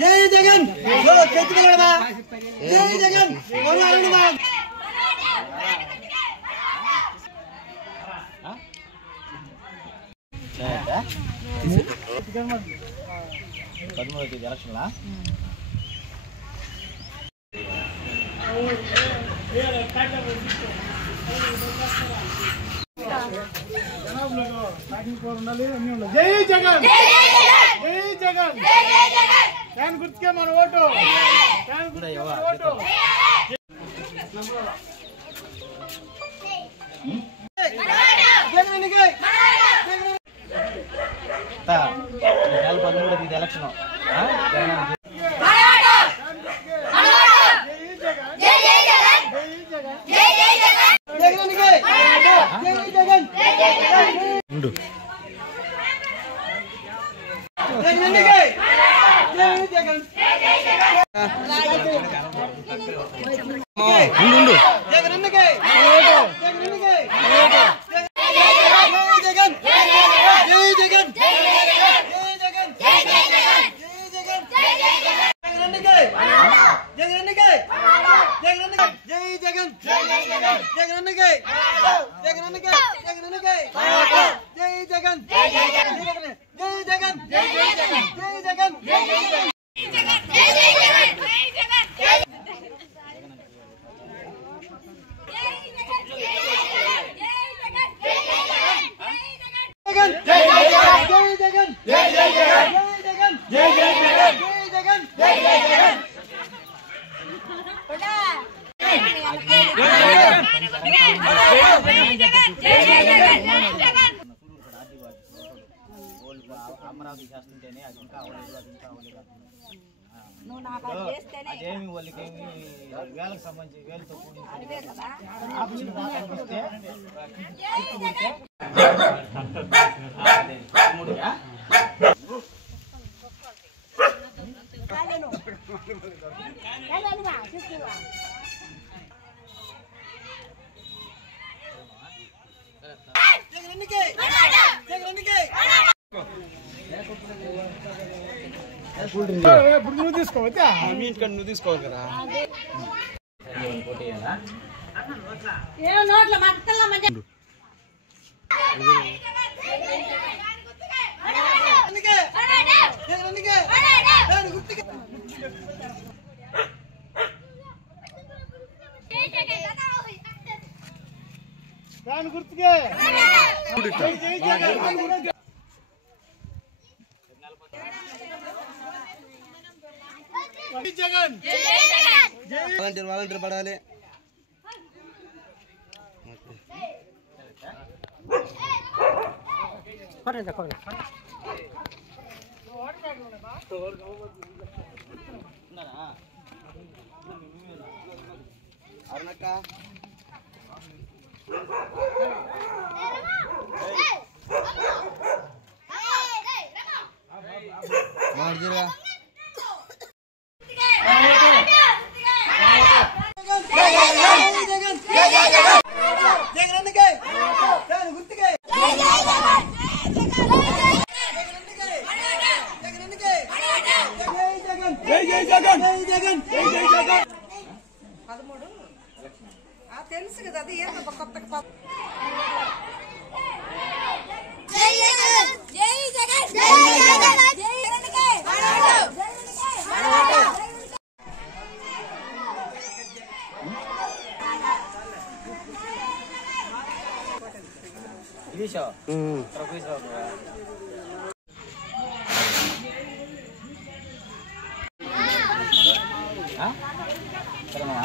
जय जगन जो खेती करना जय जगन बोलो अनुमान ఎలక్షన్లా జై జగన్ జై జగన్ ఫ్యాన్ గుర్తుకే మన ఓటు ఫ్యాన్ గుర్తుకే మన ఓటు ఎలక్షన్ అమరావతి చేస్తుంటేనే అది ఇంకా అవ్వలేదు అది ఇంకా అవ్వలేదు అదేమి వాళ్ళకేమి వేలకు సంబంధించి వేలతో కూడి ఆఫీసులు కనిపిస్తే ఇప్పుడు నువ్వు తీసుకోవచ్చా మీ ఇంటికాడ నువ్వు తీసుకోవాలి కదా దాని గుర్తుకే జగన్ వాలంటీర్ పడాలి అరుణక్క మార్జిరా తెలుసు కదా అది ఏంటో కొత్తగా జై జగన్ జై జగన్ జై జగన్ జై జగన్ తీసా తీసుకో సరేనా